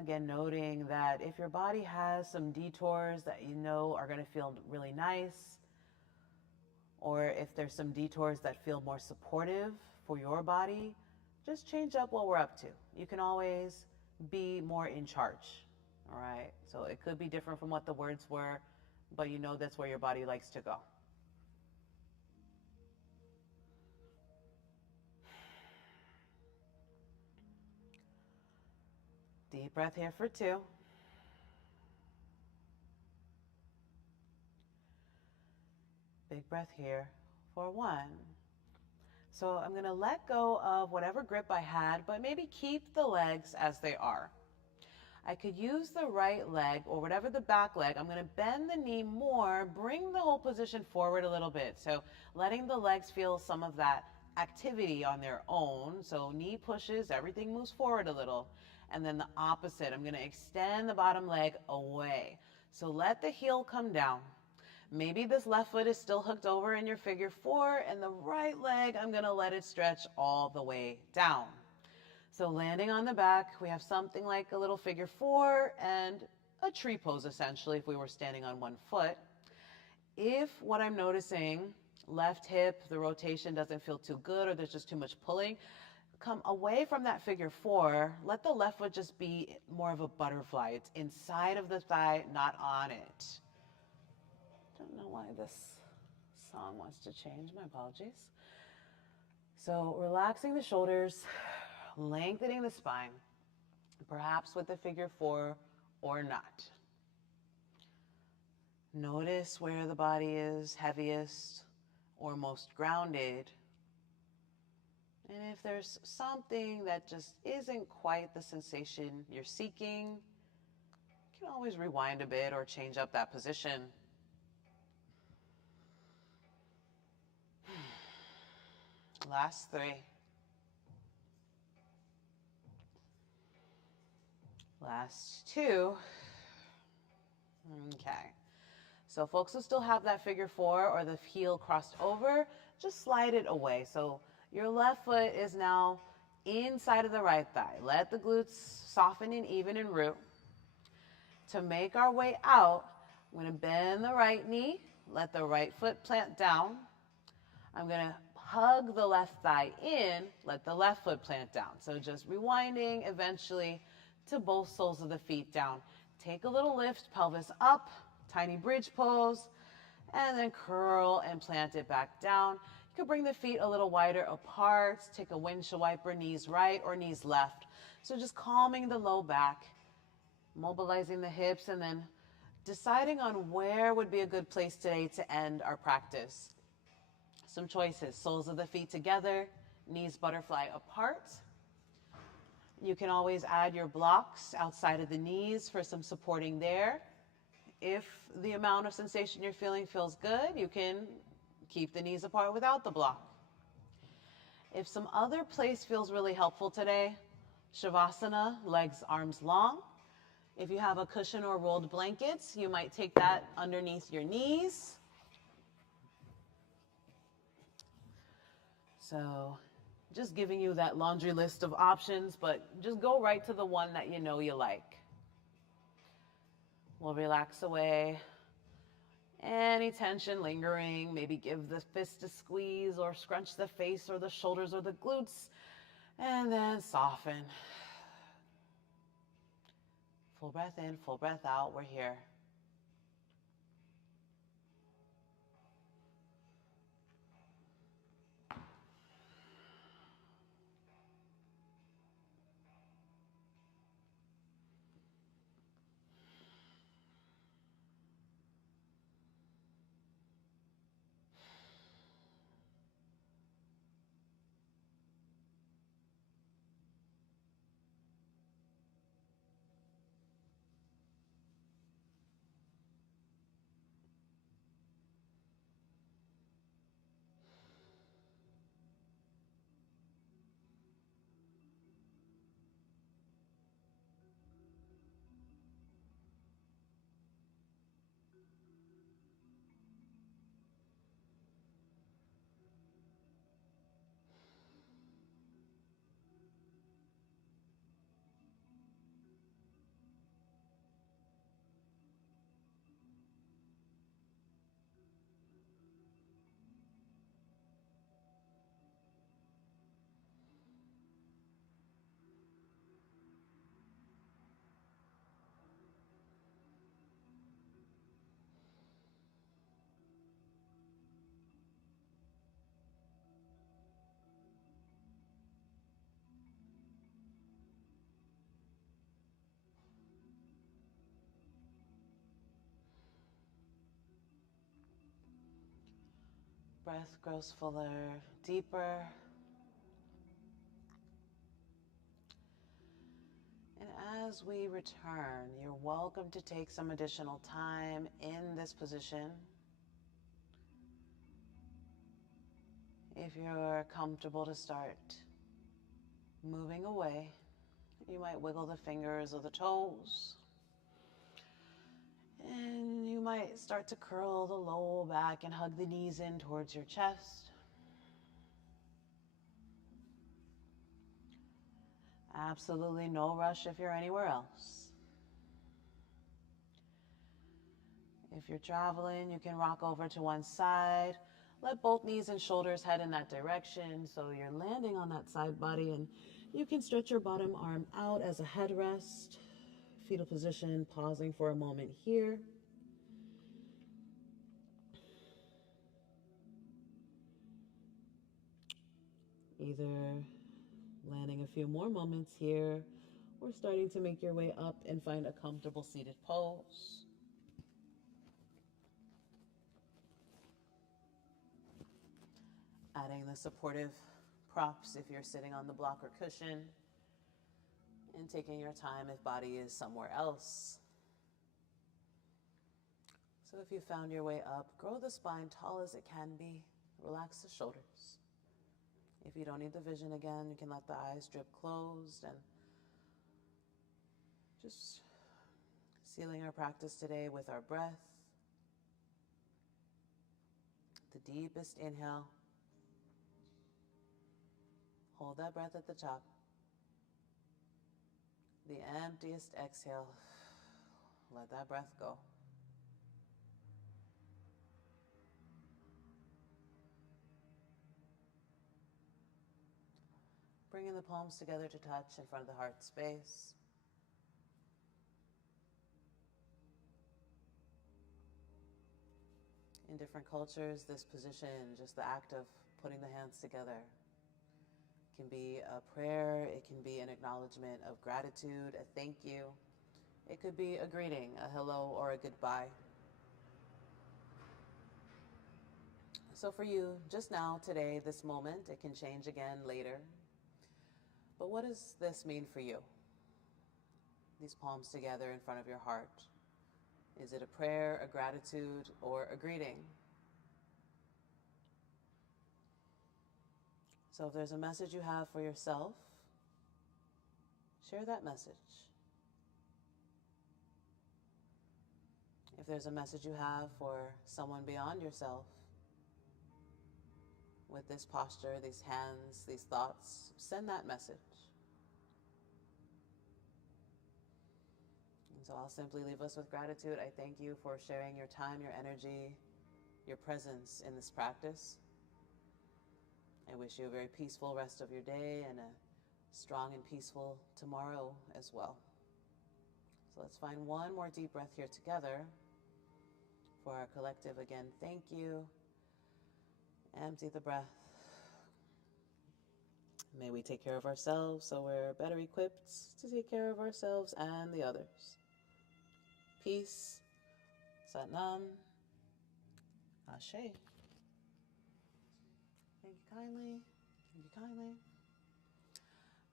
Again, noting that if your body has some detours that you know are going to feel really nice, or if there's some detours that feel more supportive for your body, just change up what we're up to. You can always be more in charge, all right? So it could be different from what the words were, but you know that's where your body likes to go. Deep breath here for 2. Big breath here for 1. So I'm going to let go of whatever grip I had, but maybe keep the legs as they are. I could use the right leg or whatever the back leg. I'm going to bend the knee more, bring the whole position forward a little bit. So letting the legs feel some of that activity on their own. So knee pushes, everything moves forward a little. And then the opposite, I'm going to extend the bottom leg away. So let the heel come down. Maybe this left foot is still hooked over in your figure four, and the right leg, I'm gonna let it stretch all the way down. So landing on the back, we have something like a little figure four and a tree pose essentially if we were standing on one foot. If what I'm noticing, left hip, the rotation doesn't feel too good or there's just too much pulling, come away from that figure four, let the left foot just be more of a butterfly. It's inside of the thigh, not on it. Don't know why this song wants to change, my apologies. So relaxing the shoulders, lengthening the spine, perhaps with the figure four or not. Notice where the body is heaviest or most grounded. And if there's something that just isn't quite the sensation you're seeking, you can always rewind a bit or change up that position. Last three. Last two. Okay. So folks who still have that figure four or the heel crossed over, just slide it away. So your left foot is now inside of the right thigh. Let the glutes soften and even in root. To make our way out, I'm going to bend the right knee, let the right foot plant down. I'm going to hug the left thigh in, let the left foot plant down. So just rewinding eventually to both soles of the feet down. Take a little lift, pelvis up, tiny bridge pose, and then curl and plant it back down. You can bring the feet a little wider apart. Take a windshield wiper, knees right or knees left. So just calming the low back, mobilizing the hips, and then deciding on where would be a good place today to end our practice. Some choices: soles of the feet together, knees butterfly apart. You can always add your blocks outside of the knees for some supporting there. If the amount of sensation you're feeling feels good, you can keep the knees apart without the block. If some other place feels really helpful today, Shavasana, legs, arms long. If you have a cushion or rolled blankets, you might take that underneath your knees. So just giving you that laundry list of options, but just go right to the one that you know you like. We'll relax away any tension lingering. Maybe give the fist a squeeze or scrunch the face or the shoulders or the glutes, and then soften. Full breath in, full breath out. We're here. Breath grows fuller, deeper. And as we return, you're welcome to take some additional time in this position. If you're comfortable to start moving away, you might wiggle the fingers or the toes. And you might start to curl the low back and hug the knees in towards your chest. Absolutely no rush if you're anywhere else. If you're traveling, you can rock over to one side. Let both knees and shoulders head in that direction so you're landing on that side body, and you can stretch your bottom arm out as a headrest. Fetal position, pausing for a moment here. Either landing a few more moments here or starting to make your way up and find a comfortable seated pose. Adding the supportive props if you're sitting on the block or cushion, and taking your time if body is somewhere else. So if you found your way up, grow the spine tall as it can be. Relax the shoulders. If you don't need the vision again, you can let the eyes drip closed, and just sealing our practice today with our breath. The deepest inhale. Hold that breath at the top. The emptiest exhale. Let that breath go. Bringing the palms together to touch in front of the heart space. In different cultures, this position, just the act of putting the hands together, can be a prayer, it can be an acknowledgement of gratitude, a thank you. It could be a greeting, a hello, or a goodbye. So for you, just now, today, this moment, it can change again later. But what does this mean for you? These palms together in front of your heart. Is it a prayer, a gratitude, or a greeting? So if there's a message you have for yourself, share that message. If there's a message you have for someone beyond yourself, with this posture, these hands, these thoughts, send that message. And so I'll simply leave us with gratitude. I thank you for sharing your time, your energy, your presence in this practice. I wish you a very peaceful rest of your day and a strong and peaceful tomorrow as well. So let's find one more deep breath here together for our collective. Again, thank you. Empty the breath. May we take care of ourselves so we're better equipped to take care of ourselves and the others. Peace. Sat Nam. Ashe. Thank you kindly. Thank you kindly.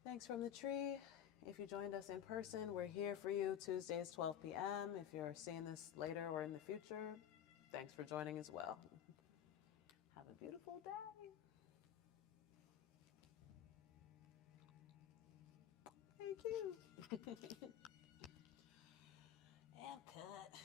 Thanks from the tree. If you joined us in person, we're here for you Tuesdays, 12 p.m. If you're seeing this later or in the future, thanks for joining as well. Have a beautiful day. Thank you. And cut.